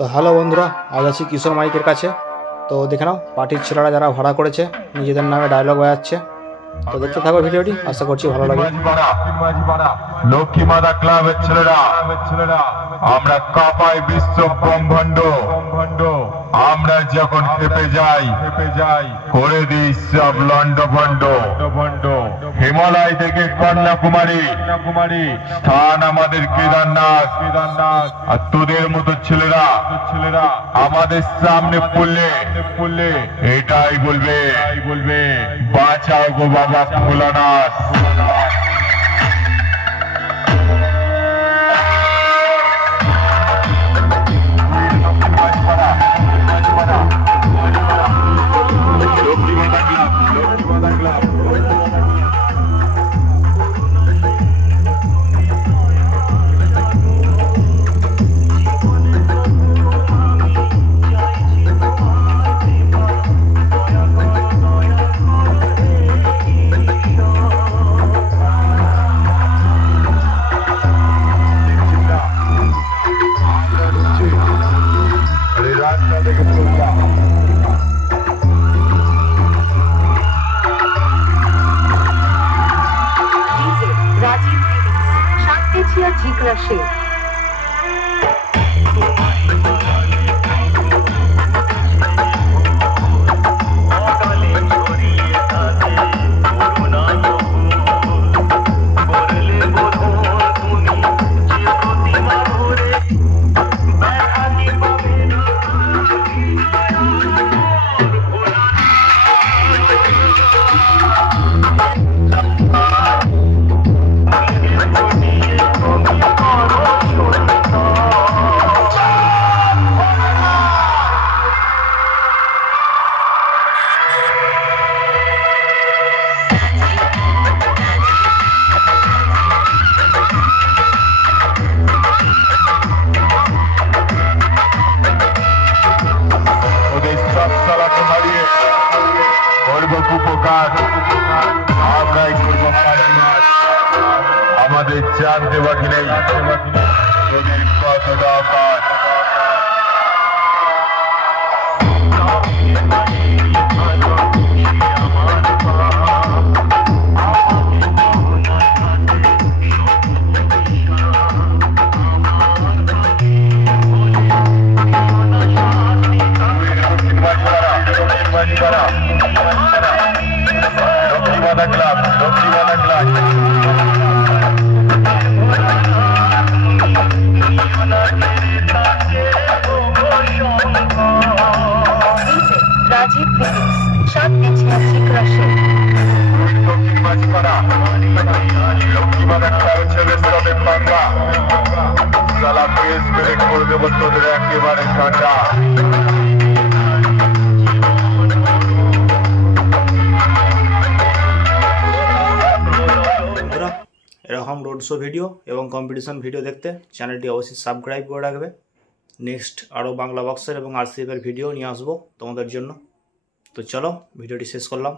তো হ্যালো বন্ধুরা, আজ আছি কিশোর মাইকের কাছে। তো দেখে নাও পার্টির ছেলেরা যারা ভাড়া করেছে নিজেদের নামে ডায়লগ বাজাচ্ছে। তো দেখতে থাকো ভিডিওটি, আশা করছি ভালো লাগবে। লক্ষ্মীমাতা ক্লাবের ছেলেরা আমরা কাপাই বিশ্ব ব্রহ্মাণ্ড, আমরা যখন খেপে যাই করে দিই সব লন্ডভন্ড। হিমালয় থেকে কন্যাকুমারী স্থান আমাদের কেদারনাথ। আর তোদের মতো ছেলেরা আমাদের সামনে পড়লে এটাই বলবে বাঁচাও গো বাবা ভোলানাথ। Jikrashe. আমাদের জানতে বাকি নেই তোদের কতটা পাঠ। এরকম রোড শো ভিডিও এবং কম্পিটিশন ভিডিও দেখতে চ্যানেলটি অবশ্যই সাবস্ক্রাইব করে রাখবে। নেক্সট আরও বাংলা বক্সের এবং আরসিএফের ভিডিও নিয়ে আসবো তোমাদের জন্য। তো চলো ভিডিওটি শেষ করলাম।